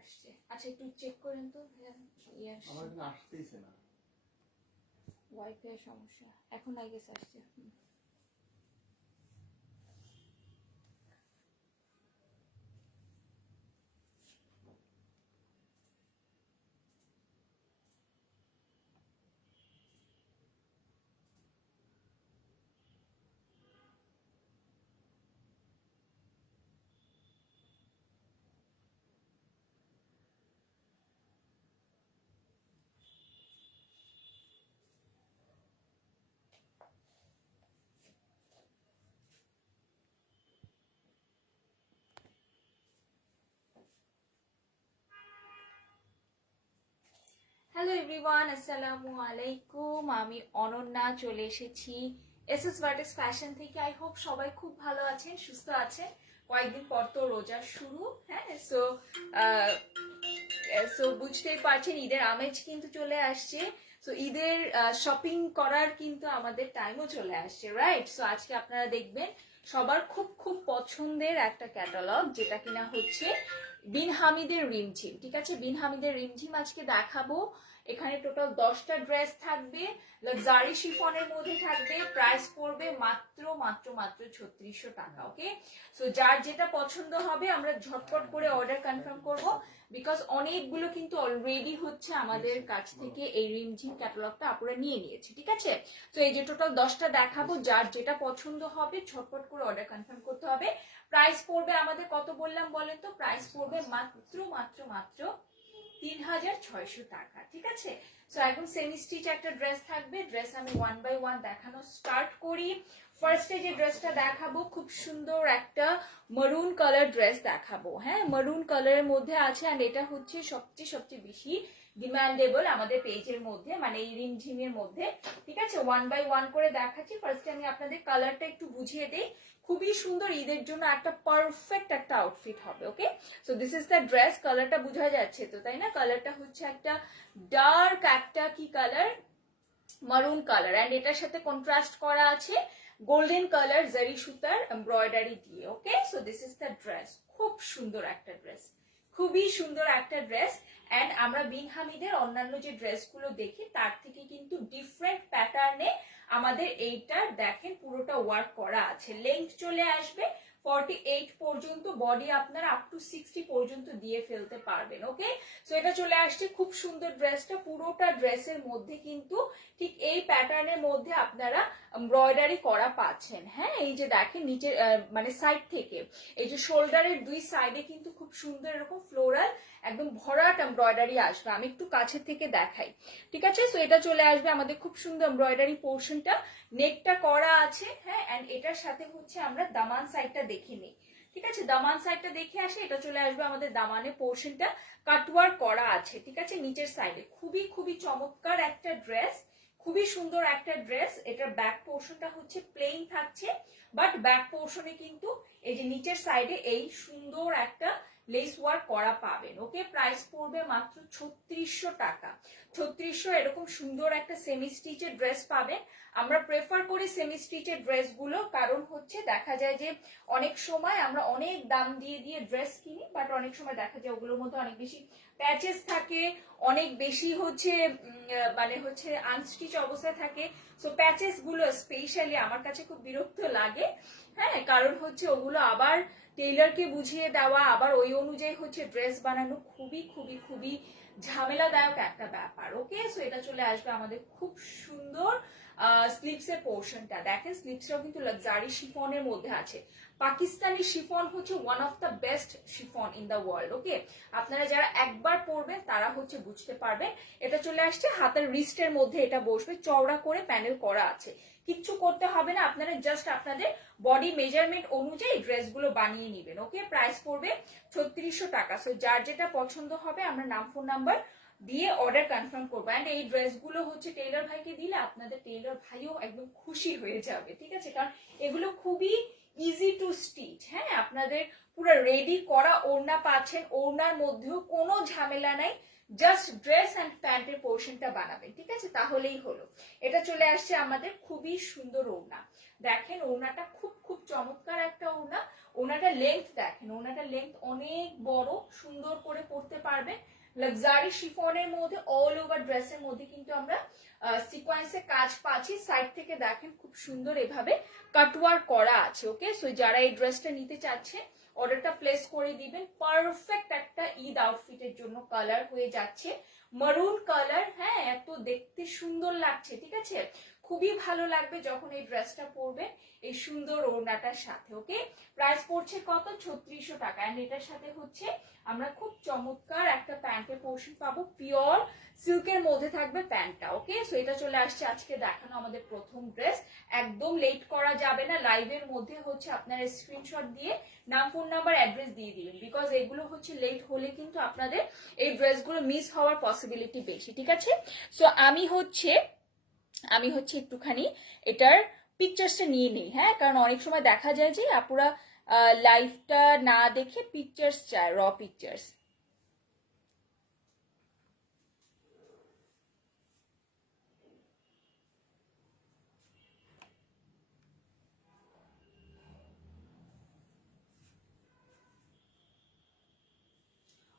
আসছে। আচ্ছা একটু চেক করেন তো। আমার কিন্তু আসতেইছে না, ওয়াইফাই সমস্যা। এখন আই গেস আসছে। হ্যালো এভরিওয়ান, আসসালামু আলাইকুম। আমি অনন্যা চলে এসেছি এসএস ভার্টেক্স ফ্যাশন থেকে। আই হোপ সবাই খুব ভালো আছেন, সুস্থ আছেন। কয়েকদিন পর তো রোজা শুরু, হ্যাঁ। সো বুঝতেই পারছেন ঈদের আমেজ কিন্তু চলে আসছে। সো ঈদের শপিং করার কিন্তু আমাদের টাইমও চলে আসছে, রাইট? সো আজকে আপনারা দেখবেন সবার খুব খুব পছন্দের একটা ক্যাটালগ, যেটা কিনা হচ্ছে বিন হামিদের রিমঝিম। ঠিক আছে, বিন হামিদের রিমঝিম আজকে দেখাবো। এখানে টোটাল 10টা ড্রেস থাকবে, লাক্সারি শিফনের মধ্যে থাকবে। প্রাইস পড়বে মাত্র মাত্র মাত্র 3600 টাকা। ওকে, সো যার যেটা পছন্দ হবে আমরা ঝটপট করে অর্ডার কনফার্ম করব, বিকজ অনেকগুলো কিন্তু অলরেডি হচ্ছে আমাদের কাছ থেকে এই রিমঝিম ক্যাটালগটা আপনারা নিয়ে নিয়েছে। ঠিক আছে, তো এই যে টোটাল 10টা দেখাবো, যার যেটা পছন্দ হবে ঝটপট করে অর্ডার কনফার্ম করতে হবে। প্রাইস পড়বে আমাদের কত বললাম বলেন তো? প্রাইস পড়বে মাত্র মাত্র মাত্র 3600 টাকা। ঠিক আছে, সো এখন সেমি স্টিচ একটা ড্রেস থাকবে। ড্রেস আমি ওয়ান বাই ওয়ান দেখানো স্টার্ট করি। ফার্স্টে যে ড্রেসটা দেখাবো খুব সুন্দর একটা মারুন কালার ড্রেস দেখাবো। হ্যাঁ, মারুন কালারের মধ্যে আছে, আর এটা হচ্ছে সবচেয়ে সবচেয়ে বেশি ডিমান্ডেবল আমাদের পেজের মধ্যে, মানে এই রিমঝিমের মধ্যে। ঠিক আছে, ওয়ান বাই ওয়ান করে দেখাচ্ছি। ফার্স্টে আমি আপনাদের কালারটা একটু বুঝিয়ে দিই। খুবই সুন্দর, ঈদের জন্য একটা পারফেক্ট একটা আউটফিট হবে। Okay, so this is the dress. কালারটা বোঝা যাচ্ছে তো, তাই না? কালারটা হচ্ছে একটা ডার্ক একটা কি কালার, মারুন কালার, এন্ড এটার সাথে কন্ট্রাস্ট করা আছে গোল্ডেন কালার জারি সুতার এমব্রয়ডারি দিয়ে। Okay, so this is the dress. খুব সুন্দর একটা ড্রেস, খুবই সুন্দর একটা ড্রেস। এন্ড আমরা বিন হামিদের অন্যান্য যে ড্রেসগুলো দেখি তার থেকে কিন্তু ডিফারেন্ট প্যাটার্নে আমাদের এইটা দেখেন পুরোটা ওয়ার্ক করা আছে। লেন্থ চলে আসবে 48 পর্যন্ত, বডি আপনারা আপ টু 60 পর্যন্ত দিয়ে ফেলতে পারবেন। ওকে, সো এটা চলে আসছে খুব সুন্দর ড্রেসটা। পুরোটা ড্রেসের মধ্যে কিন্তু ঠিক এই প্যাটার্নের মধ্যে আপনারা এমব্রয়ডারি করা পাচ্ছেন। হ্যাঁ, এই যে দেখেন নিচে মানে সাইড থেকে এই যে শোল্ডারের দুই সাইডে কিন্তু খুব সুন্দর এরকম ফ্লোরাল একদম ভরাট এমব্রয়ডারি আসবে। আমি একটু কাছে থেকে দেখাই। ঠিক আছে, সো এটা চলে আসবে আমাদের খুব সুন্দর এমব্রয়ডারি পোর্শনটা, নেকটা করা আছে। হ্যাঁ, এন্ড এটার সাথে হচ্ছে আমরা দামান সাইডটা দেখে নিই। ঠিক আছে, দামান সাইডটা দেখে আসে। এটা চলে আসবে আমাদের দামানের পোর্শনটা কাটওয়ার্ক করা আছে। ঠিক আছে, নিচের সাইডে খুবই খুবই চমৎকার একটা ড্রেস, খুবই সুন্দর একটা ড্রেস। এটার ব্যাক পোর্শনটা হচ্ছে প্লেন থাকছে, বাট ব্যাক পোর্শনে কিন্তু এই যে নিচের সাইডে এই সুন্দর একটা লেস ওয়ার্ক করা পাবেন। ওকে, প্রাইস পড়বে মাত্র 3600 টাকা। 3600 এরকম সুন্দর একটা সেমি স্টিচের ড্রেস পাবেন। আমরা প্রেফার করি সেমি স্টিচের ড্রেসগুলো, কারণ হচ্ছে দেখা যায় যে অনেক সময় আমরা অনেক দাম দিয়ে দিয়ে ড্রেস কিনি, বাট অনেক সময় দেখা যায় ওগুলোর মধ্যে অনেক বেশি প্যাচেস থাকে, অনেক বেশি হচ্ছে মানে হচ্ছে আনস্টিচ অবস্থায় থাকে। সো প্যাচেস গুলো স্পেশালি আমার কাছে খুব বিরক্ত লাগে। হ্যাঁ, কারণ হচ্ছে ওগুলো আবার টেইলারকে বুঝিয়ে দেওয়া, আবার ওই অনুযায়ী হচ্ছে ড্রেস বানানো খুবই খুবই খুবই ঝামেলাদায়ক একটা ব্যাপার। ওকে, সো এটা চলে আসবে আমাদের খুব সুন্দর স্লিভসের পোর্শনটা দেখেন। স্লিভসটাও কিন্তু লাক্সারি শিফনের মধ্যে আছে। পাকিস্তানি শিফন হচ্ছে one of the best chiffon in the world. Okay, আপনারা যারা একবার পরবেন তারা হচ্ছে বুঝতে পারবেন। এটা চলে আসছে হাতের রিস্টের মধ্যে, এটা বসবে চওড়া করে প্যানেল করা আছে। কিচ্ছু করতে হবে না, আপনারা জাস্ট আপনাদের বডি মেজারমেন্ট অনুযায়ী ড্রেসগুলো বানিয়ে নেবেন। ওকে, প্রাইস পড়বে 3600 টাকা। সো যার যেটা পছন্দ হবে আমরা নাম ফোন নাম্বার দিয়ে অর্ডার কনফার্ম করবো। এন্ড এই ড্রেসগুলো হচ্ছে টেইলর ভাইকে দিলে আপনাদের টেইলর ভাইও একদম খুশি হয়ে যাবে। ঠিক আছে, কারণ এগুলো খুবই ইজি টু স্টিচ। হ্যাঁ, আপনাদের পুরো রেডি করা ওড়না পাচ্ছেন, ওড়নার মধ্যেও কোনো ঝামেলা নাই, জাস্ট ড্রেস অ্যান্ড প্যান্টের পোর্শনটা বানাবেন। ঠিক আছে, তাহলেই হলো। এটা চলে আসছে আমাদের খুবই সুন্দর ওড়না। দেখেন ওড়নাটা খুব খুব চমৎকার একটা ওড়না। ওড়নাটা লেন্থ দেখেন, ওড়নাটা লেন্থ অনেক বড়, সুন্দর করে পরতে পারবেন। পারবেন। লাক্সারি শিফনের মধ্যে অল ওভার ড্রেসের মধ্যে কিন্তু আমরা সিকোয়েন্সে কাজ পাচ্ছি। সাইড থেকে দেখেন খুব সুন্দর এভাবে কাটওয়ার্ক করা আছে। ওকে, সো যারা এই ড্রেসটা নিতে চাচ্ছে অর্ডারটা প্লেস করে দিবেন। পারফেক্ট একটা ঈদ আউটফিটের জন্য কালার হয়ে যাচ্ছে, মারুন কালার। হ্যাঁ, এত দেখতে সুন্দর লাগছে, ঠিক আছে, খুবই ভালো লাগবে যখন এই ড্রেসটা পরবেন এই সুন্দর ওড়নাটার সাথে। ওকে, প্রাইস পড়ছে কত? 3600 টাকা। এন্ড এটার সাথে হচ্ছে আমরা খুব চমৎকার একটা প্যান্টের পোর্শন পাবো, পিওর সিল্কের মধ্যে থাকবে প্যান্টটা। ওকে, সো এটা চলে আসছে আজকে দেখানো আমাদের প্রথম ড্রেস। একদম লেট করা যাবে না, লাইভের মধ্যে হচ্ছে আপনারা স্ক্রিনশট দিয়ে নাম, ফোন নাম্বার, অ্যাড্রেস দিয়ে দিবেন, বিকজ এগুলো হচ্ছে লেট হলে কিন্তু আপনাদের এই ড্রেসগুলো মিস হওয়ার পসিবিলিটি বেশি, ঠিক আছে। সো আমি হচ্ছে একটুখানি এটার পিকচার্সটা নিয়ে নিই, হ্যাঁ, কারণ অনেক সময় দেখা যায় যে আপুরা লাইভটা না দেখে পিকচার্স চায়, raw pictures.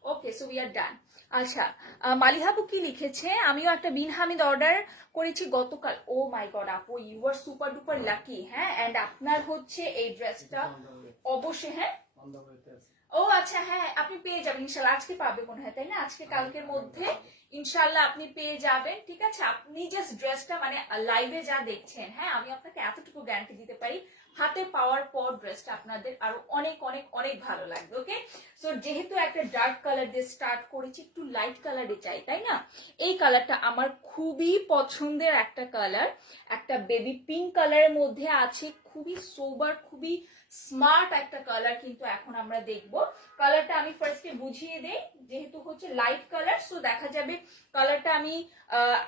Okay, so we are done. আচ্ছা, মালিহাবু কি লিখেছে? আমিও একটা বিন হামিদ অর্ডার করেছি গতকাল। ও মাই গড আপু, you are super duper lucky. হ্যাঁ, এন্ড আপনার হচ্ছে এই ড্রেসটা অবশ্যই, হ্যাঁ, ও আচ্ছা, হ্যাঁ, আপনি পেয়ে যাবেন ইনশাল্লাহ। আজকে পাবে মনে হয়, তাই না? আজকে কালকের মধ্যে ইনশাল্লাহ আপনি পেয়ে যাবেন, ঠিক আছে। আপনি জাস্ট ড্রেসটা মানে লাইভে যা দেখছেন, হ্যাঁ, আমি আপনাকে এতটুকু গ্যারান্টি দিতে পারি, হাতে পাওয়ার পর ড্রেসটা আপনাদের আরো অনেক অনেক অনেক ভালো লাগবে। ওকে, সো যেহেতু একটা ডার্ক কালার দিয়ে স্টার্ট করেছি, একটু লাইট কালারে চাই, তাই না? এই কালারটা আমার খুবই পছন্দের একটা কালার, একটা বেবি পিঙ্ক কালারের মধ্যে আছে, খুবই সোবার, খুবই স্মার্ট একটা কালার কিন্তু এখন আমরা দেখবো। কালারটা আমি ফার্স্টে বুঝিয়ে দেই, যেহেতু হচ্ছে লাইট কালার, সো দেখা যাবে কালারটা আমি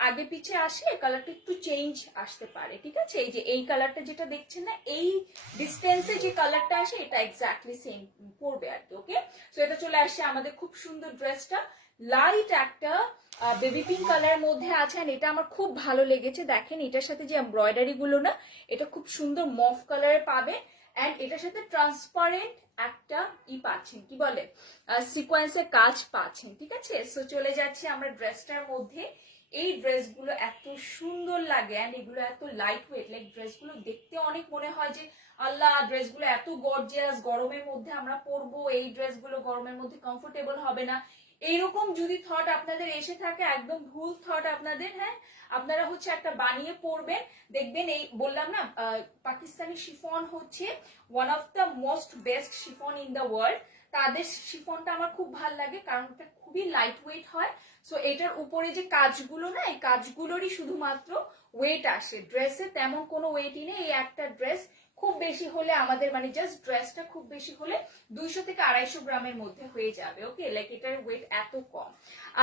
আগে পিছে আসলে কালারটা একটু চেঞ্জ আসতে পারে, ঠিক আছে। এই যে এই কালারটা যেটা দেখছেন না, এই ডিস্টেন্সে যে কালারটা আসে এটা এক্স্যাক্টলি সেম পড়বে আর কি। ওকে, সো এটা চলে আসছে আমাদের খুব সুন্দর ড্রেসটা, লাইট একটা বেবি পিঙ্ক কালারের মধ্যে আছে। আর এটা আমার খুব ভালো লেগেছে, দেখেন এটার সাথে যে এমব্রয়ডারি গুলো না, এটা খুব সুন্দর মফ কালারের পাবে। এন্ড এটার সাথে ট্রান্সপারেন্ট একটা পাচ্ছেন, কি বলে, সিকোয়েন্সের কাজ পাচ্ছেন, ঠিক আছে। সো চলে যাচ্ছে আমরা ড্রেসটার মধ্যে। এই ড্রেসগুলো এত সুন্দর লাগে এন্ড এগুলো এত লাইট ওয়েট, লাইক ড্রেসগুলো দেখতে অনেক মনে হয় যে আল্লাহ ড্রেসগুলো এত গর্জিয়াস, গরমের মধ্যে আমরা পরবো, এই ড্রেসগুলো গরমের মধ্যে কমফোর্টেবল হবে না, এইরকম যদি থট আপনাদের এসে থাকে, একদম ভুল থট আপনাদের। হ্যাঁ, আপনারা হচ্ছে একটা বানিয়ে পরবেন, দেখবেন এই বললাম না, পাকিস্তানি শিফন হচ্ছে one of the most best chiffon in the world. তাদের শিফনটা আমার খুব ভালো লাগে কারণ এটা খুবই লাইট ওয়েট হয়। সো এটার উপরে যে কাজগুলো না, এই কাজগুলোরই শুধুমাত্র ওয়েট আসে, ড্রেসে তেমন কোনো ওয়েটই নেই। এই একটা ড্রেস খুব বেশি হলে আমাদের মানে জাস্ট ড্রেসটা খুব বেশি হলে 200 থেকে 250 গ্রামের মধ্যে হয়ে যাবে। ওকে, লাইক এটার ওয়েট এত কম।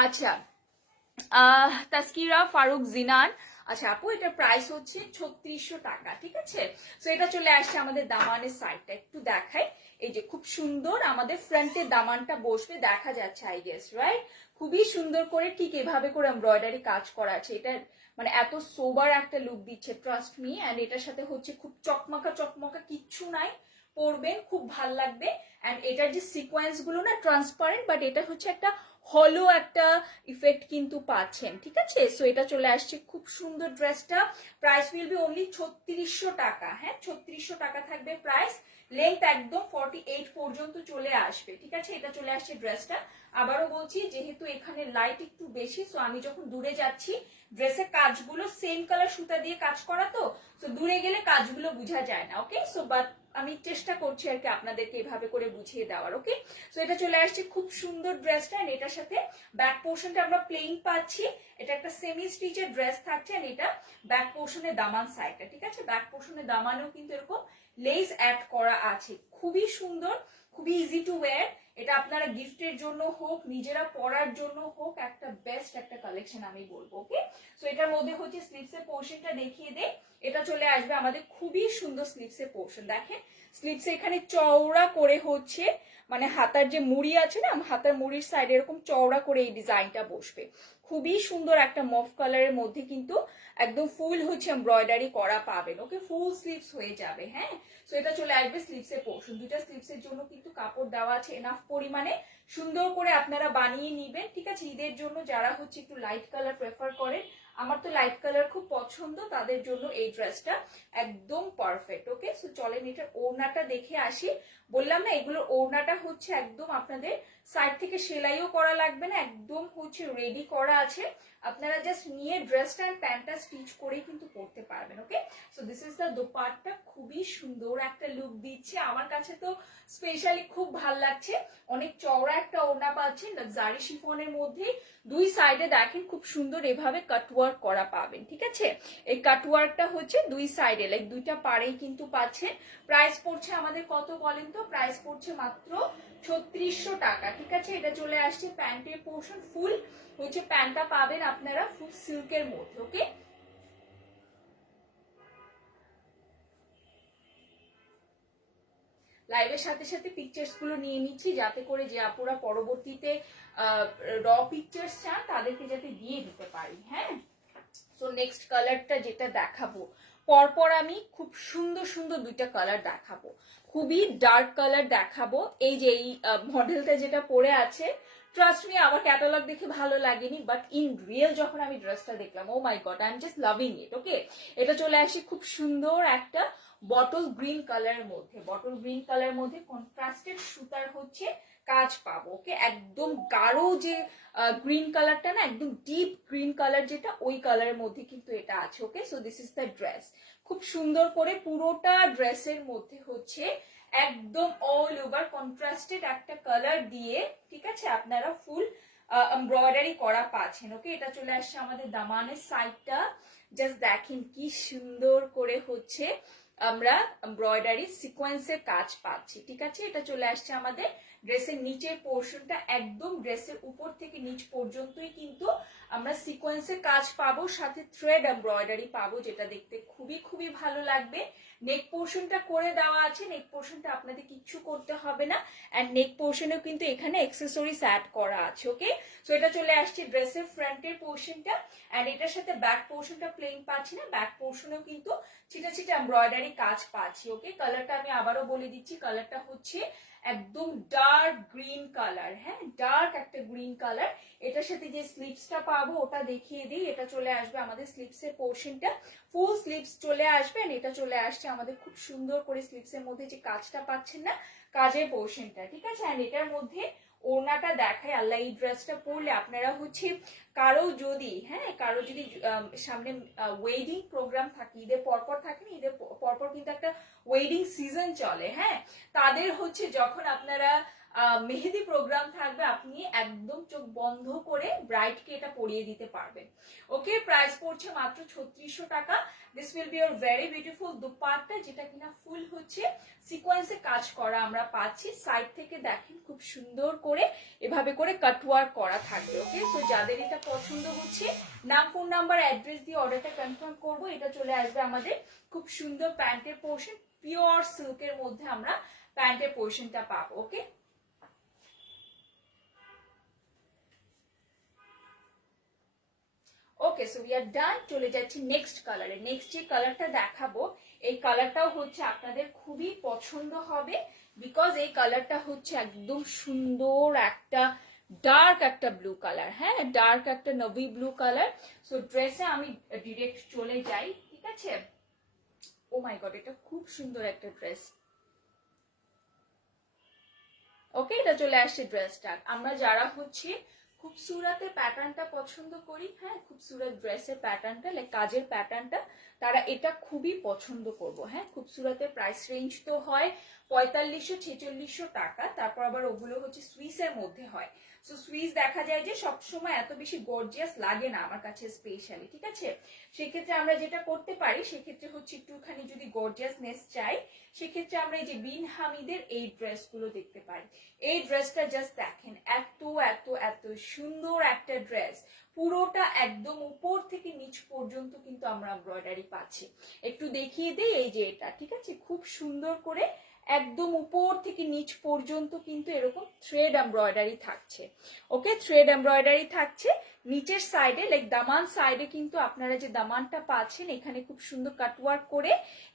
আচ্ছা, তাসকিরা ফারুক জিনান, আচ্ছা আপু এটার প্রাইস হচ্ছে 3600 টাকা, ঠিক আছে। সো এটা চলে আসছে আমাদের দামানের সাইডটা, একটু দেখাই। এই যে খুব সুন্দর আমাদের ফ্রন্টে দামানটা বসবে, দেখা যাচ্ছে আই গেস, রাইট? খুবই সুন্দর করে ঠিক এভাবে করে এমব্রয়ডারি কাজ করা আছে। এটা মানে এত সোবার একটা লুক দিচ্ছে, ট্রাস্ট মি। এন্ড এটার সাথে হচ্ছে খুব চকমকা চকমকা কিচ্ছু নাই, পরবেন খুব ভাল লাগবে। এন্ড এটার যে সিকোয়েন্স গুলো না ট্রান্সপারেন্ট, বাট এটা হচ্ছে একটা হলো একটা ইফেক্ট কিন্তু পাচ্ছেন, ঠিক আছে। সো এটা চলে আসছে খুব সুন্দর ড্রেসটা, প্রাইস উইল বি অনলি 3600 টাকা। হ্যাঁ, 3600 টাকা থাকবে প্রাইস। লেন্থ একদম 48 পর্যন্ত চলে আসবে, ঠিক আছে। এটা চলে আসছে ড্রেসটা। আবারও বলছি, যেহেতু এখানে লাইট একটু বেশি, সো আমি যখন দূরে যাচ্ছি ড্রেসের কাজগুলো সেম কালার সুতা দিয়ে কাজ করা, তো সো দূরে গেলে কাজগুলো বোঝা যায় না। ওকে, সো বাট আমি চেষ্টা করছি আর কি আপনাদেরকে এভাবে করে বুঝিয়ে দেওয়ার। ওকে, সো এটা চলে আসছে খুব সুন্দর ড্রেসটা। এটার সাথে ব্যাক পোর্শনটা আমরা প্লেন পাচ্ছি, এটা একটা সেমি স্টিচের ড্রেস থাকছে। আর এটা ব্যাক পোর্শনের দামান সাইডটা, ঠিক আছে। ব্যাক পোর্শনের দামানেও কিন্তু এরকম লেস অ্যাড করা আছে, খুবই সুন্দর, খুবই ইজি টু ওয়্যার। এটা আপনারা গিফটের জন্য হোক, নিজেরা পরার জন্য হোক, একটা বেস্ট একটা কালেকশন আমি বলবো। ওকে, সো এটার মধ্যে হচ্ছে স্লিভসের পোর্শনটা দেখিয়ে দেই। এটা চলে আসবে আমাদের খুবই সুন্দর স্লিভসের পোর্শন, দেখেন স্লিভসে এখানে চওড়া করে হচ্ছে মানে হাতার যে মুড়ি আছে না, হাতার মুড়ির সাইডে এরকম চওড়া করে এই ডিজাইনটা বসবে, খুবই সুন্দর একটা মফ কালারের মধ্যে কিন্তু একদম ফুল হচ্ছে এমব্রয়ডারি করা পাবেন। ওকে, ফুল স্লিভস হয়ে যাবে। হ্যাঁ, সো এটা চলে আসবে স্লিভসের পোর্শন। দুইটা স্লিভসের জন্য কিন্তু কাপড় দেওয়া আছে এনাফ পরিমাণে, সুন্দর করে আপনারা বানিয়ে নিবেন। ঠিক আছে, ঈদের জন্য যারা হচ্ছে একটু লাইট কালার প্রেফার করেন, আমার তো লাইট কালার খুব পছন্দ, তাদের জন্য এই ড্রেসটা একদম পারফেক্ট। ওকে, সো চলেন এটার ওড়নাটা দেখে আসি। বললাম না, এগুলোর ওড়নাটা হচ্ছে একদম আপনাদের সাইড থেকে সেলাইও করা লাগবে না, একদম হচ্ছে রেডি করা আছে। আপনারা জাস্ট নিয়ে ড্রেসটা আর প্যান্টটা স্টিচ করে কিন্তু পরতে পারবেন। Okay, so this is the dupatta. খুবই সুন্দর একটা লুক দিচ্ছে, আমার কাছে তো স্পেশালি খুব ভাল লাগছে। অনেক চওড়া একটা ওড়না পাচ্ছেন লাক্সারি শিফনের মধ্যে। দুই সাইডে দেখেন খুব সুন্দর এভাবে কাটওয়ার্ক করা পাবেন। ঠিক আছে, এই কাটওয়ার্কটা হচ্ছে দুই সাইডে, লাইক দুইটা পাড়েই কিন্তু পাচ্ছেন। প্রাইস পড়ছে আমাদের কত বলেন তো? প্রাইস পড়ছে মাত্র 3600 টাকা। ঠিক আছে, এটা চলে আসছে প্যান্টের পোর্শন, ফুল হচ্ছে প্যান্টটা পাবেন আপনারা ফুল সিল্কের মধ্যে। ওকে, লাইভের সাথে সাথে পিকচার্স গুলো নিয়ে নিচ্ছি, যাতে করে যে আপুরা পরবর্তীতে র পিকচার্স চান তাদেরকে যাতে দিয়ে দিতে পারি। হ্যাঁ, সো নেক্সট কালারটা যেটা দেখাবো, পরপর আমি খুব সুন্দর সুন্দর দুইটা কালার দেখাবো, খুবই ডার্ক কালার দেখাবো। এই যে এই মডেলটা যেটা পরে আছে, ট্রাস্ট মি আমার ক্যাটালগ দেখে ভালো লাগেনি, বাট ইন রিয়েল যখন আমি ড্রেসটা দেখলাম, oh my god, I am just loving it. Okay, এটা চলে আসে খুব সুন্দর একটা বটল গ্রিন কালারের মধ্যে, বটল গ্রিন কালারের মধ্যে কন্ট্রাস্টেড সুতার হচ্ছে কাজ পাবো। ওকে, একদম গাঢ় যে গ্রিন কালারটা না, একদম ডিপ গ্রিন কালার যেটা, ওই কালারের মধ্যে কিন্তু এটা আছে। Okay, so this is the dress. খুব সুন্দর করে পুরোটা ড্রেসের মধ্যে হচ্ছে একদম অল ওভার কন্ট্রাস্টেড একটা কালার দিয়ে, ঠিক আছে, আপনারা ফুল এমব্রয়ডারি করা পাচ্ছেন। ওকে, এটা চলে আসছে আমাদের দামানের সাইডটা, জাস্ট দেখেন কি সুন্দর করে হচ্ছে আমরা এমব্রয়ডারি সিকোয়েন্সের কাজ পাচ্ছি। ঠিক আছে, এটা চলে আসছে আমাদের ড্রেসের নিচের পোর্শনটা, একদম ড্রেসের উপর থেকে নিচ পর্যন্তই কিন্তু আমরা সিকোয়েন্সের কাজ পাবো, সাথে থ্রেড এমব্রয়ডারি পাবো, যেটা দেখতে খুবই খুবই ভালো লাগবে। নেক পোর্শনটা করে দেওয়া আছে, নেক পোর্শনটা আপনাদের কিচ্ছু করতে হবে না, এন্ড নেক পোর্শনেও কিন্তু এখানে অ্যাক্সেসরিজ অ্যাড করা আছে। ওকে, সো এটা চলে আসছে ড্রেসের ফ্রন্টের পোর্শনটা, এন্ড এটার সাথে ব্যাক পোর্শনটা প্লেন পাচ্ছি না, ব্যাক পোর্শনেও কিন্তু ছিটা ছিটা এমব্রয়ডারি কাজ পাচ্ছি। ওকে, কালারটা আমি আবারও বলে দিচ্ছি, কালারটা হচ্ছে একদম ডার্ক গ্রিন কালার। হ্যাঁ, ডার্ক একটা গ্রিন কালার। এটার সাথে যে স্লিভসটা পাবো ওটা দেখিয়ে দিই, এটা চলে আসবে আমাদের স্লিভসের পোর্শনটা, ফুল স্লিভস চলে আসবে, এটা চলে আসছে আমাদের খুব সুন্দর করে স্লিভসের মধ্যে যে কাজটা পাচ্ছেন না, কাজের পোর্শনটা। ঠিক আছে, আর এটার মধ্যে ওড়নাটা দেখায়। আল্লাহ, এই ড্রেসটা পরলে আপনারা হচ্ছে কারো যদি সামনে ওয়েডিং প্রোগ্রাম থাকে, ঈদের পরপর থাকে না, ঈদের পরপর কিন্তু একটা ওয়েডিং সিজন চলে। হ্যাঁ, তাদের হচ্ছে যখন আপনারা মেহেদি প্রোগ্রাম থাকবে, আপনি একদম চোখ বন্ধ করে ব্রাইডকে এটা পরিয়ে দিতে পারবেন। ওকে, প্রাইস পড়ছে মাত্র 3600 টাকা। This will be your very beautiful dupatta, যেটা কিনা ফুল হচ্ছে সিকোয়েন্সে কাজ করা আমরা পাচ্ছি। সাইড থেকে দেখেন খুব সুন্দর করে এভাবে করে কাটওয়ার্ক করা থাকবে। ওকে, সো যাদের এটা পছন্দ হচ্ছে, নাম, ফোন নাম্বার, অ্যাড্রেস দিয়ে অর্ডারটা কনফার্ম করবো। এটা চলে আসবে আমাদের খুব সুন্দর প্যান্টের পোর্শন, পিওর সিল্কের মধ্যে আমরা প্যান্টের পোর্শনটা পাবো। ওকে, ওকে, সো উই আর ডান। চলে যাচ্ছি নেক্সট কালারে। নেক্সট যে কালারটা দেখাবো, এই কালারটাও হচ্ছে আপনাদের খুবই পছন্দ হবে, বিকজ এই কালারটা হচ্ছে একদম সুন্দর একটা ডার্ক একটা ব্লু কালার। হ্যাঁ, ডার্ক একটা নভি ব্লু কালার। সো ড্রেসে আমি ডিরেক্ট চলে যাই। ঠিক আছে, ও মাই গড, এটা খুব সুন্দর একটা ড্রেস। ওকে, এটা চলে আসছে ড্রেসটা। আমরা যারা হচ্ছে খুবসুরতের প্যাটার্নটা পছন্দ করি, হ্যাঁ, খুবসুরত ড্রেসের প্যাটার্নটা, লাইক কাজের প্যাটার্নটা, তারা এটা খুবই পছন্দ করবো। হ্যাঁ, খুবসুরতের প্রাইস রেঞ্জ তো হয় 4500-4600 টাকা, তারপর আবার ওগুলো হচ্ছে সুইসের মধ্যে হয়। সো সুইস দেখা যায় যে সবসময় এত বেশি গর্জিয়াস লাগে না আমার কাছে স্পেশালি। ঠিক আছে, সেক্ষেত্রে আমরা যেটা করতে পারি, সেক্ষেত্রে হচ্ছে একটুখানি যদি গর্জিয়াসনেস চাই, সেক্ষেত্রে আমরা এই যে বিন হামিদের এই ড্রেসগুলো দেখতে পারি। এই ড্রেসটা জাস্ট দেখেন, এত এত এত সুন্দর একটা ড্রেস, পুরোটা একদম উপর থেকে নিচ পর্যন্ত কিন্তু আমরা এমব্রয়ডারি পাচ্ছি। একটু দেখিয়ে দিই, এই যে এটা, ঠিক আছে, খুব সুন্দর করে একদম উপর থেকে নিচ পর্যন্ত কিন্তু এরকম থ্রেড এমব্রয়ডারি থাকছে। ওকে, থ্রেড এমব্রয়ডারি থাকছে, নিচের সাইডে লাইক দামান সাইডে কিন্তু আপনারা যে দামানটা পাচ্ছেন এখানে খুব সুন্দর কাটওয়ার্ক করে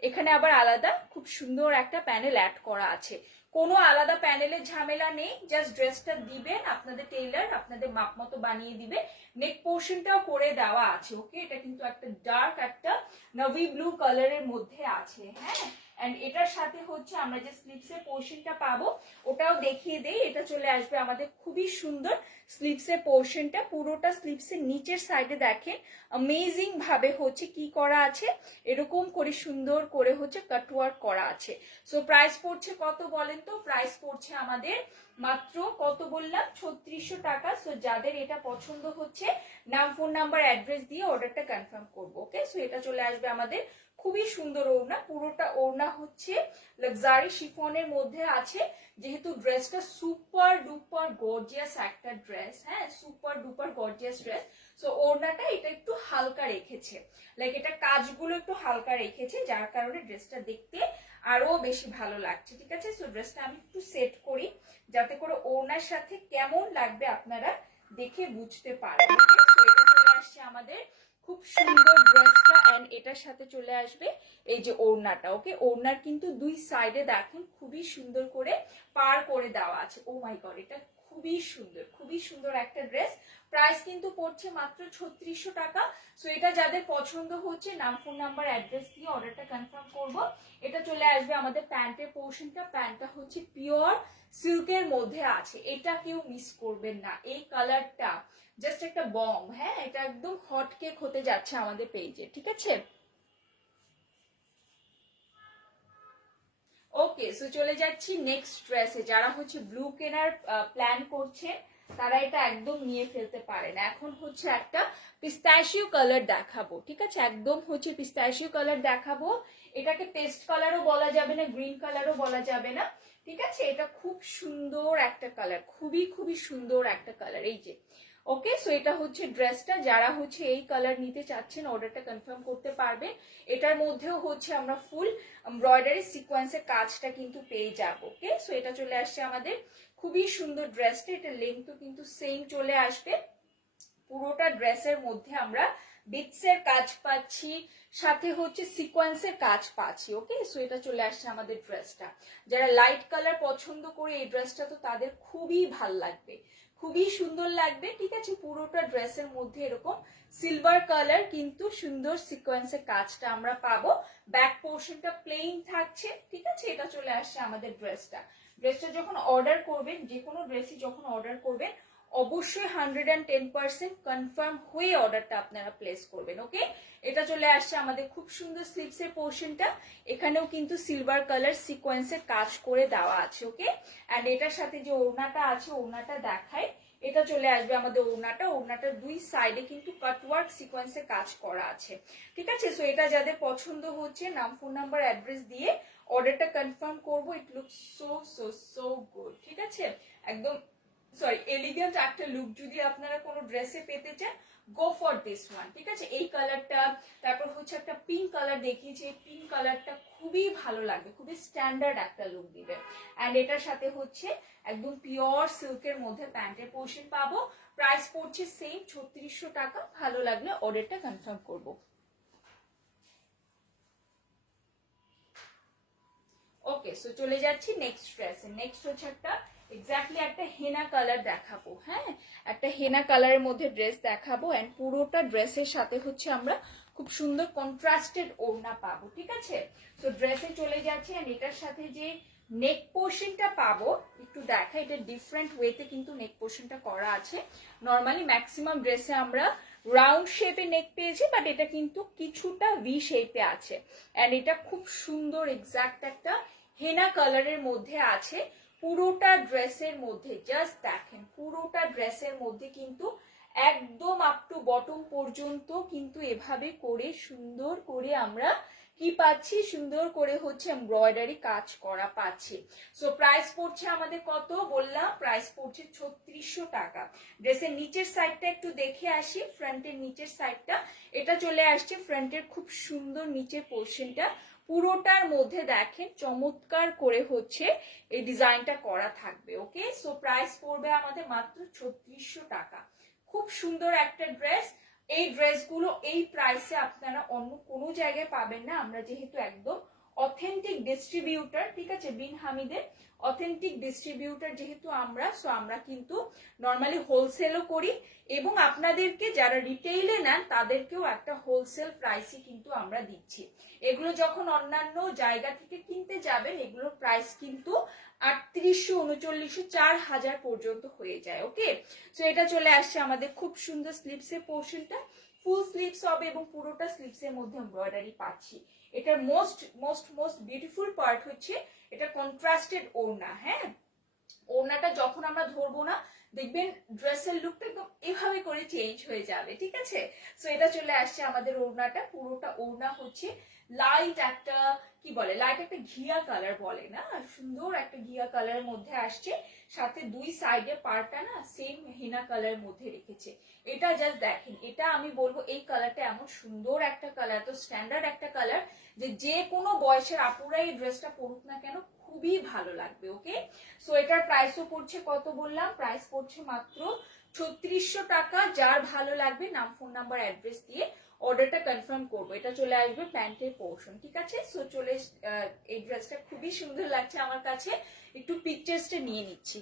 এখানে আবার আলাদা খুব সুন্দর একটা প্যানেল অ্যাড করা আছে। কোনো আলাদা প্যানেলের ঝামেলা নেই, জাস্ট ড্রেসটা দিবেন, আপনাদের টেইলার আপনাদের মাপ মতো বানিয়ে দিবে। নেক পোর্শনটাও করে দেওয়া আছে। ওকে, এটা কিন্তু একটা ডার্ক একটা নাভি ব্লু কালারের মধ্যে আছে। হ্যাঁ, এন্ড এটার সাথে হচ্ছে আমরা যে স্লিভসের পোর্শনটা পাবো ওটাও দেখিয়ে দেই। এটা চলে আসবে আমাদের খুবই সুন্দর স্লিভসের পোর্শনটা, পুরোটা স্লিভসের নিচের সাইডে দেখেন অ্যামেজিং ভাবে হচ্ছে কি করা আছে, এরকম করে সুন্দর করে হচ্ছে কাটওয়ার্ক করা আছে। সো প্রাইস পড়ছে কত বলেন তো? প্রাইস পড়ছে আমাদের মাত্র কত বললাম, 3600 টাকা। সো যাদের এটা পছন্দ হচ্ছে নাম, ফোন নাম্বার, অ্যাড্রেস দিয়ে অর্ডারটা কনফার্ম করবো। ওকে, সো এটা চলে আসবে আমাদের খুবই সুন্দর ওড়না, পুরোটা ওড়না হচ্ছে লাক্সারি শিফনের মধ্যে আছে। যেহেতু ড্রেসটা সুপার ডুপার গর্জিয়াস একটা ড্রেস, হ্যাঁ super duper gorgeous dress, so ওড়নাটা এটা একটু হালকা রেখেছে, লাইক এটা কাজগুলো একটু হালকা রেখেছে, যার কারণে ড্রেসটা দেখতে আরো বেশি ভালো লাগছে। ঠিক আছে, সো ড্রেসটা আমি একটু সেট করি যাতে করে ওড়নার সাথে কেমন লাগবে আপনারা দেখে বুঝতে পারেন। সো এটা চলে আসছে আমাদের খুব সুন্দর ড্রেসটা, এন্ড এটার সাথে চলে আসবে এই যে ওড়নাটা। ওকে, ওড়নার কিন্তু দুই সাইডে দেখেন খুবই সুন্দর করে পার করে দেওয়া আছে। ও মাই গড, এটা খুবই সুন্দর, খুবই সুন্দর একটা ড্রেস। প্রাইস কিন্তু পড়ছে মাত্র 3600 টাকা। সো এটা যাদের পছন্দ হচ্ছে নাম, ফোন নাম্বার, অ্যাড্রেস দিয়ে অর্ডারটা কনফার্ম করব। এটা চলে আসবে আমাদের প্যান্টের পোর্শনটা, প্যান্টটা হচ্ছে পিওর সিল্কের মধ্যে আছে, এটা কেউ মিস করবেন না। এই কালারটা জাস্ট একটা বম, হ্যাঁ এটা একদম হট কেক হতে যাচ্ছে আমাদের পেজে। ঠিক আছে, ওকে, সো চলে যাচ্ছি নেক্সট ড্রেসে। যারা হচ্ছে ব্লু কেনার প্ল্যান করছে তারা এটা একদম নিয়ে ফেলতে পারেন। এখন হচ্ছে একটা পিস্তাশিও কালার দেখাবো। ঠিক আছে, একদম হচ্ছে পিস্তাশিও কালার দেখাবো। এটাকে পেস্ট কালারও বলা যাবে না, গ্রিন কালারও বলা যাবে না। ঠিক আছে, এটা খুব সুন্দর একটা কালার, খুবই খুবই সুন্দর একটা কালার। এই যে ওকে, সো এটা হচ্ছে ড্রেসটা। যারা হচ্ছে এই কালার নিতে চাচ্ছেন অর্ডারটা কনফার্ম করতে পারবেন। এটার মধ্যেও হচ্ছে আমরা ফুল এমব্রয়ডারি সিকোয়েন্সের কাজটা কিন্তু পেয়ে যাব। ওকে, সো এটা চলে আসছে আমাদের খুবই সুন্দর ড্রেসটা। এটা লেন্থও কিন্তু সেম চলে আসবে। পুরোটা ড্রেসের মধ্যে আমরা বিটসের কাজ পাচ্ছি, সাথে হচ্ছে সিকোয়েন্সের কাজ পাচ্ছি। ওকে, সো এটা চলে আসছে আমাদের ড্রেসটা। যারা লাইট কালার পছন্দ করে এই ড্রেসটা তো তাদের খুবই ভাল লাগবে, খুবই সুন্দর লাগবে। ঠিক আছে, পুরোটা ড্রেসের মধ্যে এরকম সিলভার কালার কিন্তু সুন্দর সিকোয়েন্সের কাজটা আমরা পাবো। ব্যাক পোর্শনটা প্লেন থাকছে। ঠিক আছে, এটা চলে আসছে আমাদের ড্রেসটা। ড্রেসটা যখন অর্ডার করবেন, যে কোনো ড্রেসই যখন অর্ডার করবেন অবশ্যই 110% কনফার্ম হয়ে অর্ডারটা আপনারা প্লেস করবেন। ওকে, এটা চলে আসছে আমাদের খুব সুন্দর স্লিভসের পোর্শনটা, এখানেও কিন্তু সিলভার কালার সিকোয়েন্সের কাজ করে দেওয়া আছে। ওকে, এন্ড এটার সাথে যে ওড়নাটা আছে ওড়নাটা দেখায়, এটা চলে আসবে আমাদের ওড়নাটা। ওড়নাটার দুই সাইডে কিন্তু কাটওয়ার্ক সিকোয়েন্সের কাজ করা আছে। ঠিক আছে, সো এটা যাদের পছন্দ হচ্ছে নাম, ফোন নাম্বার, অ্যাড্রেস দিয়ে অর্ডারটা কনফার্ম করবো। ইট look so so so good. ঠিক আছে, একদম সরি এলিগেন্ট একটা লুক যদি আপনারা কোনো ড্রেসে পেতে চান, গো ফর দিস ওয়ান। ঠিক আছে, এই কালারটা, তারপর হচ্ছে একটা পিঙ্ক কালার দেখিয়েছি, এই পিঙ্ক কালারটা খুবই ভালো লাগবে, খুবই স্ট্যান্ডার্ড একটা লুক দিবে। অ্যান্ড এটার সাথে হচ্ছে একদম পিওর সিল্কের মধ্যে প্যান্টের পোর্শন পাবো। প্রাইস পড়ছে সেম 3600 টাকা। ভালো লাগলে অর্ডারটা কনফার্ম করবো। ওকে, সো চলে যাচ্ছি নেক্সট ড্রেসে। নেক্সট হচ্ছে একটা এক্স্যাক্টলি একটা হেনা কালার দেখাবো। হ্যাঁ, একটা হেনা কালারের মধ্যে ড্রেস দেখাবো, এন্ড পুরোটা ড্রেসের সাথে হচ্ছে আমরা খুব সুন্দর কন্ট্রাস্টেড ওড়না পাবো। ঠিক আছে, সো ড্রেসে চলে যাচ্ছে, এন্ড এটার সাথে যে নেক পোর্শনটা পাবো একটু দেখা, এটা ডিফারেন্ট ওয়েতে কিন্তু নেক পোর্শনটা করা আছে। নর্মালি ম্যাক্সিমাম ড্রেসে আমরা রাউন্ড শেপে নেক পেয়েছি, বাট এটা কিন্তু কিছুটা ভি শেপে আছে। এন্ড এটা খুব সুন্দর এক্সাক্ট একটা হেনা কালারের মধ্যে আছে। পুরোটা ড্রেসের মধ্যে জাস্ট দেখেন, পুরোটা ড্রেসের মধ্যে কিন্তু একদম আপ টু বটম পর্যন্ত কিন্তু এভাবে করে সুন্দর করে আমরা কি পাচ্ছি, সুন্দর করে হচ্ছে এমব্রয়ডারি কাজ করা পাচ্ছি। সো প্রাইস পড়ছে আমাদের কত বললাম, প্রাইস পড়ছে 3600 টাকা। ড্রেসের নিচের সাইডটা একটু দেখে আসি, ফ্রন্টের নিচের সাইডটা এটা চলে আসছে। ফ্রন্টের খুব সুন্দর নিচের পোর্শনটা, পুরোটার মধ্যে দেখেন চমৎকার করে হচ্ছে এই ডিজাইনটা করা থাকবে। ওকে, সো প্রাইস পড়বে আমাদের মাত্র 3600 টাকা। খুব সুন্দর একটা ড্রেস। এই ড্রেসগুলো এই প্রাইসে আপনারা অন্য কোনো জায়গায় পাবেন না। আমরা যেহেতু একদম অথেন্টিক ডিস্ট্রিবিউটর, ঠিক আছে, বিন হামিদের অথেন্টিক ডিস্ট্রিবিউটর যেহেতু আমরা, সো আমরা কিন্তু নর্মালি হোলসেলও করি এবং আপনাদেরকে যারা রিটেইলে নেন তাদেরকেও একটা হোলসেল প্রাইসে কিন্তু আমরা দিচ্ছি। এগুলো যখন অন্যান্য জায়গা থেকে কিনতে যাবেন এগুলোর প্রাইস কিন্তু 3800, 3900, 4000 পর্যন্ত হয়ে যায়। ওকে, সো এটা চলে আসছে আমাদের খুব সুন্দর স্লিভসের পোর্শনটা, ফুল স্লিভস হবে এবং পুরোটা স্লিভসের মধ্যে এমব্রয়ডারি পাচ্ছি। এটার most most most beautiful part হচ্ছে এটা কন্ট্রাস্টেড ওড়না। হ্যাঁ, ওড়নাটা যখন আমরা ধরবো না দেখবেন ড্রেসের লুকটা একদম এভাবে করে চেঞ্জ হয়ে যাবে, ঠিক আছে। সো এটা চলে আসছে আমাদের ওড়নাটা, পুরোটা ওড়না হচ্ছে লাইট একটা কি বলে, লাইট একটা ঘিয়া কালার বলে না, সুন্দর একটা ঘিয়া কালারের মধ্যে আসছে। সাথে দুই সাইডে পার্টটা না সেম হেনা কালারের মধ্যে রেখেছে। এটা জাস্ট দেখেন, এটা আমি বলবো এই কালারটা এমন সুন্দর একটা কালার, তো স্ট্যান্ডার্ড একটা কালার যে কোনো বয়সের আপুরা এই ড্রেসটা পরুক না কেন খুবই ভালো লাগবে। ওকে, সো এটার প্রাইসও পড়ছে কত বললাম, প্রাইস পড়ছে মাত্র 3600 টাকা। যার ভালো লাগবে নাম, ফোন নাম্বার, অ্যাড্রেস দিয়ে অর্ডারটা কনফার্ম করবো। এটা চলে আসবে প্যান্টের পোর্শন, ঠিক আছে। সো চলে এই ড্রেসটা খুবই সুন্দর লাগছে আমার কাছে, একটু পিকচার্সটা নিয়ে নিচ্ছি।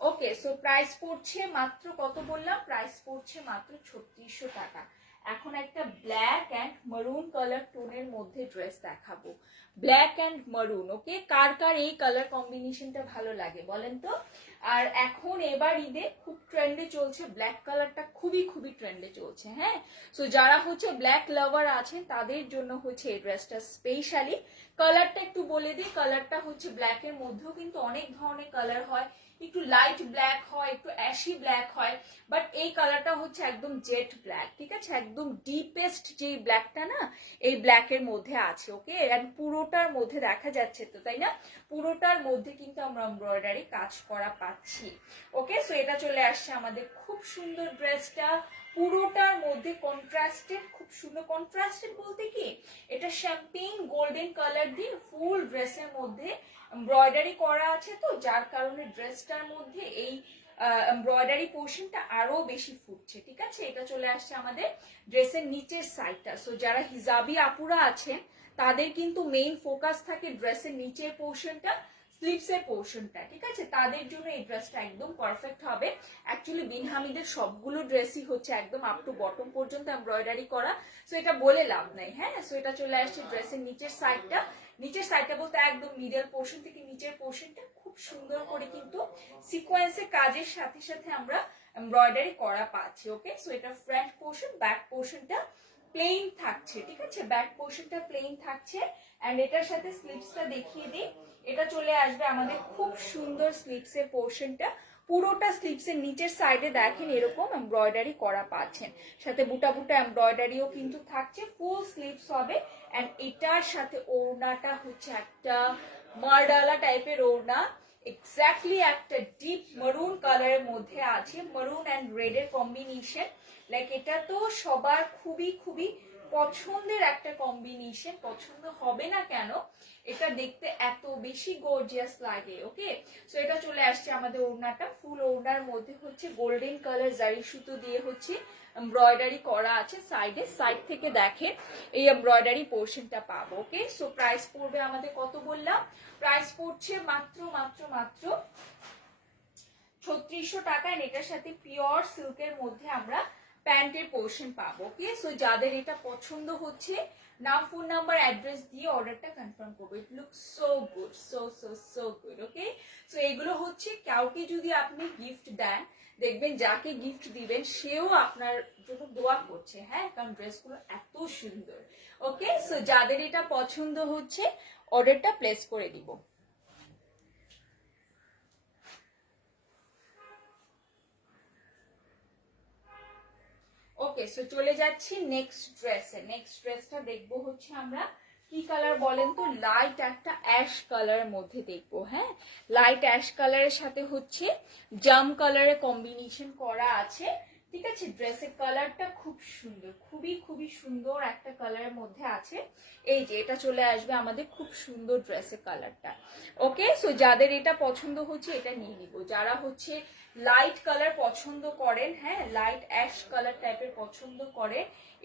ওকে, সো প্রাইস পড়ছে মাত্র কত বললাম, প্রাইস পড়ছে মাত্র 3600 টাকা। এখন একটা ব্ল্যাক অ্যান্ড মারুন কালার টোনের মধ্যে ড্রেস দেখাবো, ব্ল্যাক অ্যান্ড মারুন। ওকে, কার কার এই কালার কম্বিনেশনটা ভালো লাগে বলেন তো। আর এখন এবার ঈদে খুব ট্রেন্ডে চলছে ব্ল্যাক কালারটা, খুবই খুবই ট্রেন্ডে চলছে। হ্যাঁ, সো যারা হচ্ছে ব্ল্যাক লাভার আছেন তাদের জন্য হচ্ছে এই ড্রেসটা স্পেশালি। কালারটা একটু বলে দিই, কালারটা হচ্ছে ব্ল্যাকের মধ্যেও কিন্তু অনেক ধরনের কালার হয়, একটু লাইট ব্ল্যাক হয়, একটু অ্যাশি ব্ল্যাক হয়, বাট এই কালারটা হচ্ছে একদম জেট ব্ল্যাক, ঠিক আছে, একদম ডিপেস্ট যে ব্ল্যাকটা না এই ব্ল্যাকের মধ্যে আছে। ওকে, এন্ড পুরোটার মধ্যে দেখা যাচ্ছে তো, তাই না, পুরোটার মধ্যে কিন্তু আমরা এমব্রয়ডারি কাজ করা পাচ্ছি। ওকে, সো এটা চলে আসছে আমাদের খুব সুন্দর ড্রেসটা, পুরোটার মধ্যে কন্ট্রাস্টেড, খুব সুন্দর কন্ট্রাস্টেড বলতে কি এটা শ্যাম্পেইন গোল্ডেন কালার দিয়ে ফুল ড্রেসের মধ্যে এমব্রয়ডারি করা আছে, তো যার কারণে ড্রেসটার মধ্যে এই এমব্রয়ডারি পোর্শনটা আরো বেশি ফুটছে, ঠিক আছে। এটা চলে আসছে আমাদের ড্রেসের নিচের সাইডটা। সো যারা হিজাবি আপুরা আছেন তাদের কিন্তু মেইন ফোকাস থাকে ড্রেসের নিচের পোর্শনটা, স্লিভসের পোর্শনটা, ঠিক আছে, তাদের জন্য এই ড্রেসটা একদম পারফেক্ট হবে। অ্যাকচুয়ালি বিন হামিদের সবগুলো ড্রেসই হচ্ছে একদম আপ টু বটম পর্যন্ত এমব্রয়ডারি করা, সো এটা বলে লাভ নাই। হ্যাঁ, সো এটা চলে আসছে ড্রেসের নিচের সাইডটা, নিচের সাইডটা বলতে একদম মিডল পোর্শন থেকে নিচের পোর্শনটা খুব সুন্দর করে কিন্তু সিকোয়েন্সে কাজের সাথে সাথে আমরা এমব্রয়ডারি করা পাচ্ছি। ওকে, সো এটা ফ্রন্ট পোর্শন, ব্যাক পোর্শনটা প্লেন থাকছে, ঠিক আছে, ব্যাক পোর্শনটা প্লেন থাকছে। এন্ড এটার সাথে স্লিভসটা দেখিয়ে দিই, এটা চলে আসবে আমাদের খুব সুন্দর স্লিভসের পোর্শনটা, পুরোটা স্লিভসের নিচের সাইডে দেখেন এরকম এমব্রয়ডারি করা পাচ্ছেন, সাথে বুটা বুটা এমব্রয়ডারিও কিন্তু থাকছে, ফুল স্লিভস হবে। এন্ড এটার সাথে ওড়নাটা হচ্ছে একটা মারডালা টাইপের ওড়না, এক্স্যাক্টলি একটা ডিপ মারুন কালারের মধ্যে আছে, মারুন অ্যান্ড রেড এর কম্বিনেশন। লাইক এটা তো সবার খুবই খুবই পছন্দের একটা কম্বিনেশন, পছন্দ হবে না কেন, এটা দেখতে এত বেশি গর্জিয়াস লাগে। ওকে, সো এটা চলে আসছে আমাদের ওড়নাটা, ফুল ওড়নার মধ্যে হচ্ছে গোল্ডেন কালার জারি সুতো দিয়ে হচ্ছে এমব্রয়ডারি করা আছে সাইডে, সাইড থেকে দেখেন এই এমব্রয়ডারি পোর্শনটা পাবো। ওকে, সো প্রাইস পড়বে আমাদের কত বললাম, প্রাইস পড়ছে মাত্র মাত্র মাত্র 3600 টাকা। এটার সাথে পিওর সিল্কের মধ্যে আমরা প্যান্টের পোর্শন পাবো। ওকে, সো যাদের এটা পছন্দ হচ্ছে নাম, ফোন নাম্বার, অ্যাড্রেস দিয়ে অর্ডারটা কনফার্ম করবো। ইট look so good, so so so good. ওকে, সো এগুলো হচ্ছে কাউকে যদি আপনি গিফট দেন, দেখবেন যাকে গিফট দিবেন সেও আপনার জন্য দোয়া করছে। হ্যাঁ, কারণ ড্রেসগুলো এত সুন্দর। ওকে, সো যাদের এটা পছন্দ হচ্ছে অর্ডারটা প্লেস করে দিব। ওকে, সো চলে যাচ্ছি নেক্সট ড্রেসে। নেক্সট ড্রেসটা দেখবো হচ্ছে আমরা কি কালার বলেন তো, লাইট একটা অ্যাশ কালারের মধ্যে দেখবো। হ্যাঁ, লাইট অ্যাশ কালারের সাথে হচ্ছে জাম কালারের কম্বিনেশন করা আছে, ঠিক আছে, ড্রেসের কালারটা খুব সুন্দর, খুবই খুবই সুন্দর একটা কালারের মধ্যে আছে। এই যে এটা চলে আসবে আমাদের খুব সুন্দর ড্রেসের কালারটা। ওকে, সো যাদের এটা পছন্দ হচ্ছে এটা নিয়ে নিব। যারা হচ্ছে লাইট কালার পছন্দ করেন, হ্যাঁ লাইট অ্যাশ কালার টাইপের পছন্দ করে,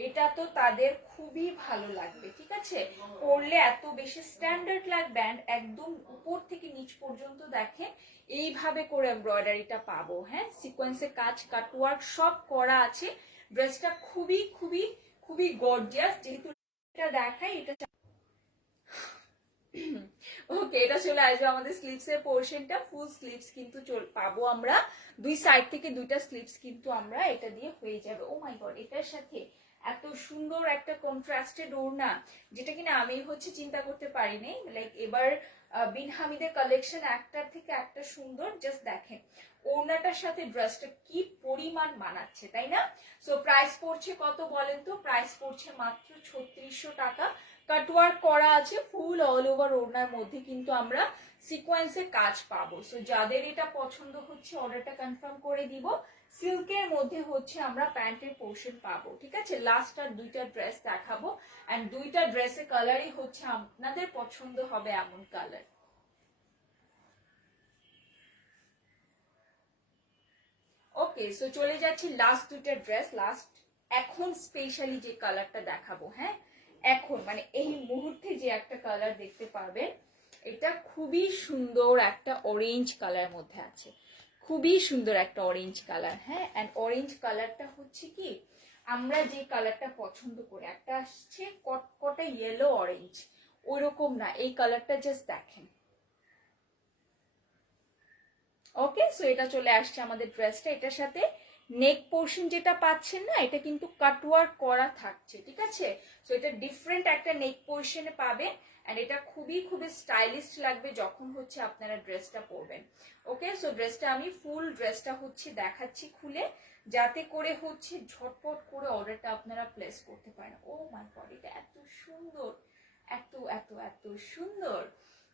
এটা তো তাদের খুবই ভালো লাগবে। ঠিক আছে, পরলে এত বেশি স্ট্যান্ডার্ড লাগবে, অ্যান্ড একদম উপর থেকে নিচ পর্যন্ত দেখেন এইভাবে করে এমব্রয়ডারিটা পাবো। হ্যাঁ, সিকোয়েন্সে কাজ, কাটওয়ার্ক সব করা আছে। ড্রেসটা খুবই খুবই খুবই গর্জিয়াস। যেহেতু এটা দেখাই, এটা ওকে, এটা চলে আসবে আমাদের স্লিভস এর পোর্শনটা। ফুল স্লিভস কিন্তু পাবো আমরা, দুই সাইড থেকে দুইটা স্লিভস কিন্তু আমরা এটা দিয়ে হয়ে যাবে। ও মাই গড, এটার সাথে এত সুন্দর একটা কন্ট্রাস্টেড ওড়না, যেটা কিনা আমি হচ্ছে চিন্তা করতে পারিনি। লাইক এবার বিন হামিদের কালেকশন একটার থেকে একটা সুন্দর। জাস্ট দেখেন ওড়নাটার সাথে ড্রেসটা কি পরিমাণ মানাচ্ছে, তাই না? সো প্রাইস পড়ছে কত বলেন তো? প্রাইস পড়ছে মাত্র 3600 টাকা। কাটওয়ার্ক করা আছে ফুল অল ওভার ওড়নার মধ্যে, কিন্তু আমরা সিকোয়েন্সে কাজ পাবো। সো যাদের এটা পছন্দ হচ্ছে অর্ডারটা কনফার্ম করে দিব। সিল্কের মধ্যে হচ্ছে আমরা প্যান্টের পোর্শন পাবো। ঠিক আছে, লাস্ট আর দুইটা ড্রেস দেখাবো, এন্ড দুইটা ড্রেসের কালারই হচ্ছে আপনাদের পছন্দ হবে এমন কালার। ওকে, সো চলে যাচ্ছি লাস্ট দুইটা ড্রেস। লাস্ট এখন স্পেশালি যে কালারটা দেখাবো, হ্যাঁ এখন মানে এই মুহূর্তে যে একটা কালার দেখতে পারবেন, এটা খুবই সুন্দর একটা অরেঞ্জ কালার মধ্যে আছে। খুবই সুন্দর একটা অরেঞ্জ কালার। হ্যাঁ, এন্ড অরেঞ্জ কালারটা হচ্ছে কি আমরা যে কালারটা পছন্দ করি, একটা আসছে কটকটে ইয়েলো অরেঞ্জ, ওইরকম না, এই কালারটা জাস্ট দেখেন। ওকে, সো এটা চলে আসছে আমাদের ড্রেসটা। এটার সাথে নেক পোর্শন যেটা পাচ্ছেন না, এটা কিন্তু কাটওয়ার্ক করা থাকছে। ঠিক আছে, সো এটা ডিফারেন্ট একটা নেক পোর্শনে পাবেন, এন্ড এটা খুবই খুবই স্টাইলিশ লাগবে যখন হচ্ছে আপনারা ড্রেসটা পরবেন। ওকে, সো ড্রেসটা আমি ফুল ড্রেসটা হচ্ছে দেখাচ্ছি খুলে, যাতে করে হচ্ছে ঝটপট করে অর্ডারটা আপনারা প্লেস করতে পারেন। ও মাই গড, এটা এত সুন্দর, এত এত এত সুন্দর।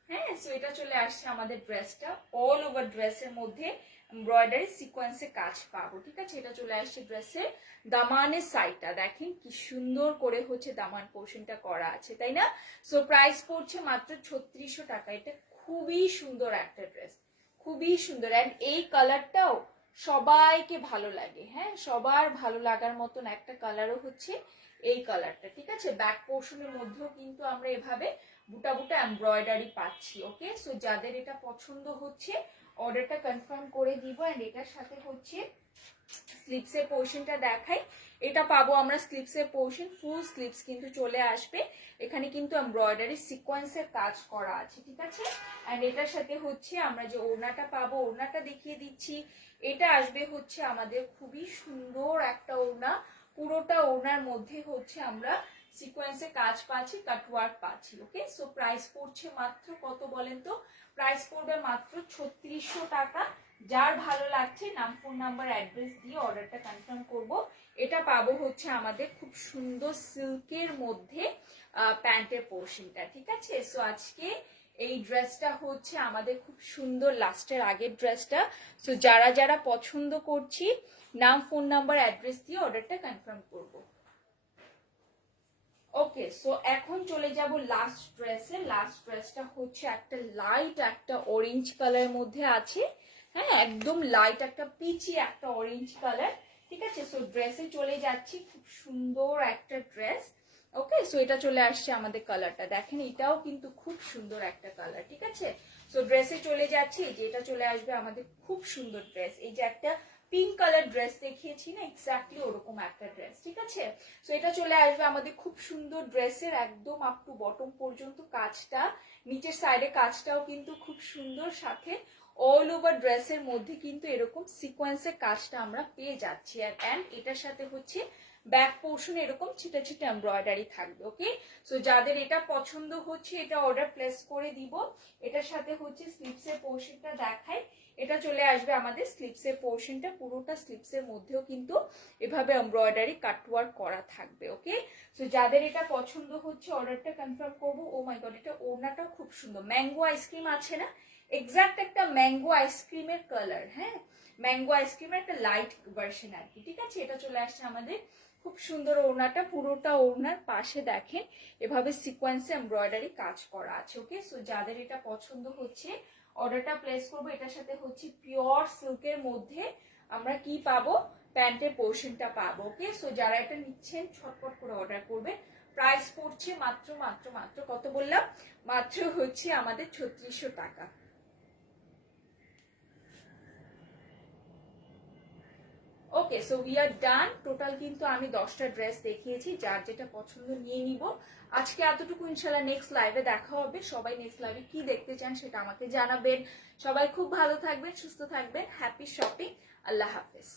হ্যাঁ, সো এটা চলে আসছে আমাদের ড্রেসটা। অল ওভার ড্রেসের মধ্যে এমব্রয়ডারি সিকোয়েন্সে কাজ পাবো। ঠিক আছে, এটা চলে আসছে ড্রেসের দামানের সাইডটা দেখেন কি সুন্দর করে হচ্ছে দামান পোর্শনটা করা আছে, তাই না? সো প্রাইস পড়ছে মাত্র 3600 টাকা। এটা খুবই সুন্দর একটা ড্রেস, খুবই সুন্দর, এন্ড এই কালারটাও সবাইকে ভালো লাগে। হ্যাঁ, সবার ভালো লাগার মতন একটা কালারও হচ্ছে এই কালারটা। ঠিক আছে, ব্যাক পোর্শনের মধ্যেও কিন্তু আমরা এভাবে বুটা বুটা এমব্রয়ডারি পাচ্ছি। ওকে, সো যাদের এটা পছন্দ হচ্ছে অর্ডারটা কনফার্ম করে দিব। এন্ড এটার সাথে হচ্ছে স্লিভসের পোর্শনটা দেখাই। এটা পাবো আমরা স্লিভসের পোর্শন, ফুল স্লিভস কিন্তু চলে আসবে। এখানে কিন্তু এমব্রয়ডারি সিকোয়েন্সের কাজ করা আছে। ঠিক আছে, এন্ড এটার সাথে হচ্ছে আমরা যে ওড়নাটা পাবো, ওড়নাটা দেখিয়ে দিচ্ছি। এটা আসবে হচ্ছে আমাদের খুবই সুন্দর একটা ওড়না। পুরোটা ওড়নার মধ্যে হচ্ছে আমরা সিকোয়েন্সে কাজ পাচ্ছি, কাটওয়ার্ক পাচ্ছি। ওকে, সো প্রাইস পড়ছে মাত্র কত বলেন তো? প্রাইস পড়বে মাত্র 3600 টাকা। যার ভালো লাগছে নাম, ফোন নাম্বার, অ্যাড্রেস দিয়ে অর্ডারটা কনফার্ম করব। এটা পাবো হচ্ছে আমাদের খুব সুন্দর সিল্কের মধ্যে প্যান্টের পোর্শনটা। ঠিক আছে, সো আজকে এই ড্রেসটা হচ্ছে আমাদের খুব সুন্দর লাস্টের আগের ড্রেসটা। সো যারা যারা পছন্দ করছি নাম, ফোন নাম্বার, অ্যাড্রেস দিয়ে অর্ডারটা কনফার্ম করব। ওকে, সো এখন চলে যাব লাস্ট ড্রেসে। লাস্ট ড্রেসটা হচ্ছে একটা লাইট একটা অরেঞ্জ কালারের মধ্যে আছে। হ্যাঁ, একদম লাইট একটা পিচি একটা অরেঞ্জ কালার। ঠিক আছে, সো ড্রেসে চলে যাচ্ছি। খুব সুন্দর একটা ড্রেস। ওকে, সো এটা চলে আসছে আমাদের কালারটা দেখেন, এটাও কিন্তু খুব সুন্দর একটা কালার। ঠিক আছে, সো ড্রেসে চলে যাচ্ছি। যে এটা চলে আসবে আমাদের খুব সুন্দর ড্রেস। এই যে একটা পিঙ্ক কালার ড্রেস দেখিয়েছি না, এক্স্যাক্টলি ওরকম একটা ড্রেস। ঠিক আছে, সো এটা চলে আসবে আমাদের খুব সুন্দর ড্রেসের একদম আপ টু বটম পর্যন্ত কাজটা, নিচের সাইডে কাজটাও কিন্তু খুব সুন্দর, সাথে অল ওভার ড্রেসের মধ্যে কিন্তু এরকম সিকোয়েন্সের কাজটা আমরা পেয়ে যাচ্ছি। এন্ড এটার সাথে হচ্ছে ব্যাক পোর্শন এরকম ছিটা ছিটা এমব্রয়ডারি থাকবে। ওকে, সো যাদের এটা পছন্দ হচ্ছে এটা অর্ডার প্লেস করে দিব। এটার সাথে হচ্ছে স্লিভসের পোর্শনটা দেখাই। এটা চলে আসবে আমাদের স্লিভসের পোর্শনটা, পুরোটা স্লিভসের মধ্যেও কিন্তু এভাবে এমব্রয়ডারি কাটওয়ার্ক করা থাকবে। ওকে, সো যাদের এটা পছন্দ হচ্ছে অর্ডারটা কনফার্ম করবো। ও মাই গড, এটা ওড়নাটাও খুব সুন্দর, ম্যাঙ্গো আইসক্রিম আছে না, এক্সাক্ট একটা ম্যাঙ্গো আইসক্রিমের কালার। হ্যাঁ, ম্যাঙ্গো আইসক্রিমের একটা লাইট ভার্সন আর কি, ঠিক আছে। এটা চলে আসছে আমাদের, খুব সুন্দর ওড়নাটা, পুরোটা ওড়নার পাশে দেখেন এভাবে সিকোয়েন্সে এমব্রয়ডারি কাজ করা আছে। ওকে, সো যাদের এটা পছন্দ হচ্ছে অর্ডারটা প্লেস করবো। এটার সাথে হচ্ছে পিওর সিল্কের মধ্যে আমরা কি পাবো, প্যান্টের পোর্শনটা পাবো। ওকে, সো যারা এটা নিচ্ছেন ছটপট করে অর্ডার করবে। প্রাইস পড়ছে মাত্র মাত্র মাত্র কত বললাম, মাত্র হচ্ছে আমাদের 3600 টাকা। Okay, so we are done. Total কিন্তু আমি 10টা ড্রেস দেখিয়েছি, যার যেটা পছন্দ নিয়ে নিব। আজকে এতটুকু, ইনশাল্লাহ নেক্সট লাইভে দেখা হবে। সবাই নেক্সট লাইভে কি দেখতে চান সেটা আমাকে জানাবেন। সবাই খুব ভালো থাকবেন, সুস্থ থাকবেন, হ্যাপি শপিং, আল্লাহ হাফেজ।